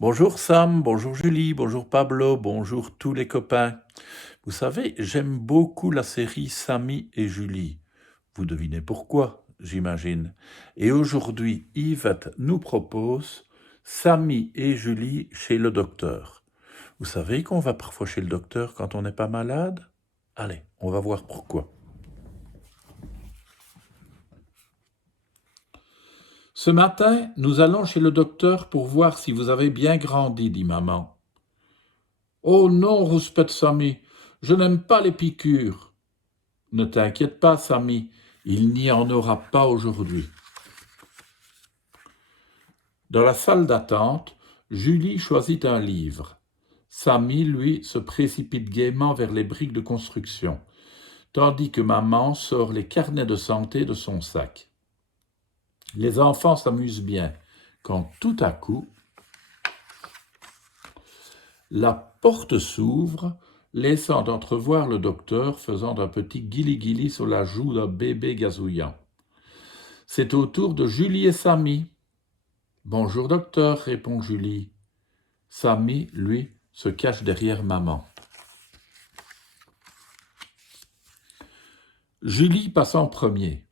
Bonjour Sam, bonjour Julie, bonjour Pablo, bonjour tous les copains. Vous savez, j'aime beaucoup la série Samy et Julie. Vous devinez pourquoi, j'imagine. Et aujourd'hui, Yvette nous propose Samy et Julie chez le docteur. Vous savez qu'on va parfois chez le docteur quand on n'est pas malade? Allez, on va voir pourquoi. Ce matin, nous allons chez le docteur pour voir si vous avez bien grandi, dit maman. Oh non, rouspète Samy, je n'aime pas les piqûres. Ne t'inquiète pas, Samy, il n'y en aura pas aujourd'hui. Dans la salle d'attente, Julie choisit un livre. Samy, lui, se précipite gaiement vers les briques de construction, tandis que maman sort les carnets de santé de son sac. Les enfants s'amusent bien, quand tout à coup, la porte s'ouvre, laissant entrevoir le docteur faisant un petit guili-guili sur la joue d'un bébé gazouillant. C'est au tour de Julie et Samy. « Bonjour docteur, répond Julie. Samy, lui, se cache derrière maman. Julie passe en premier.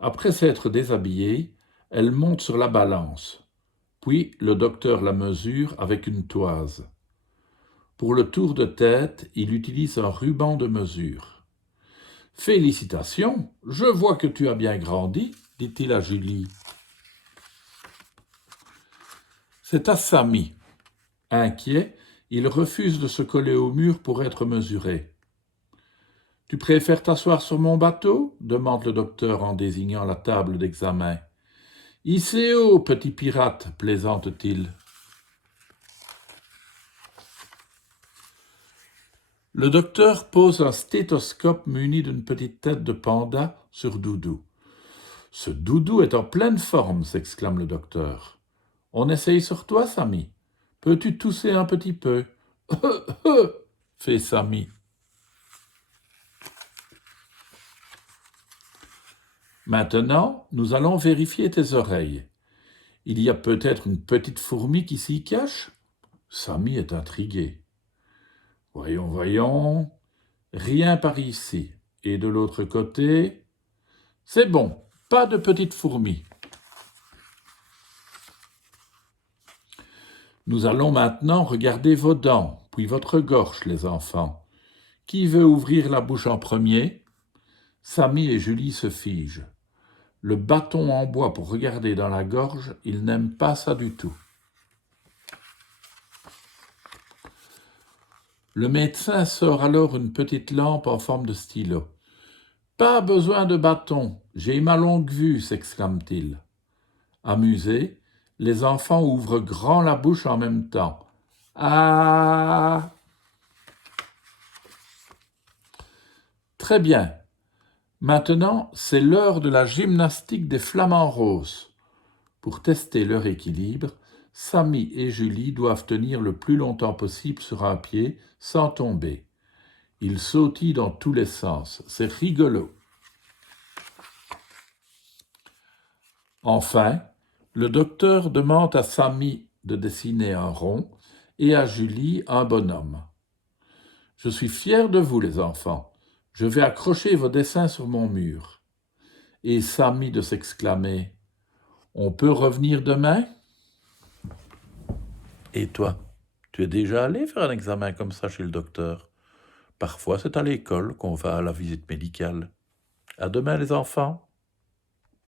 Après s'être déshabillée, elle monte sur la balance. Puis le docteur la mesure avec une toise. Pour le tour de tête, il utilise un ruban de mesure. « Félicitations, je vois que tu as bien grandi, dit-il à Julie. C'est à Samy. Inquiet, il refuse de se coller au mur pour être mesuré. « Tu préfères t'asseoir sur mon bateau ?» demande le docteur en désignant la table d'examen. « Hissez haut, petit pirate, plaisante-t-il. » Le docteur pose un stéthoscope muni d'une petite tête de panda sur Doudou. « Ce Doudou est en pleine forme, » s'exclame le docteur. « On essaye sur toi, Samy. Peux-tu tousser un petit peu ?»« fait Samy. « Maintenant, nous allons vérifier tes oreilles. Il y a peut-être une petite fourmi qui s'y cache ?» Samy est intrigué. « Voyons. Rien par ici. Et de l'autre côté, c'est bon, pas de petite fourmi. » Nous allons maintenant regarder vos dents, puis votre gorge, les enfants. Qui veut ouvrir la bouche en premier ? Samy et Julie se figent. Le bâton en bois pour regarder dans la gorge, ils n'aiment pas ça du tout. Le médecin sort alors une petite lampe en forme de stylo. « Pas besoin de bâton, j'ai ma longue vue » s'exclame-t-il. Amusés, les enfants ouvrent grand la bouche en même temps. « Ah !» Très bien. Maintenant, c'est l'heure de la gymnastique des flamants roses. Pour tester leur équilibre, Samy et Julie doivent tenir le plus longtemps possible sur un pied sans tomber. Ils sautillent dans tous les sens. C'est rigolo. Enfin, le docteur demande à Samy de dessiner un rond et à Julie un bonhomme. « Je suis fier de vous, les enfants. Je vais accrocher vos dessins sur mon mur. » Et Samy de s'exclamer « On peut revenir demain ?» Et toi, tu es déjà allé faire un examen comme ça chez le docteur? Parfois, c'est à l'école qu'on va à la visite médicale. À demain, les enfants.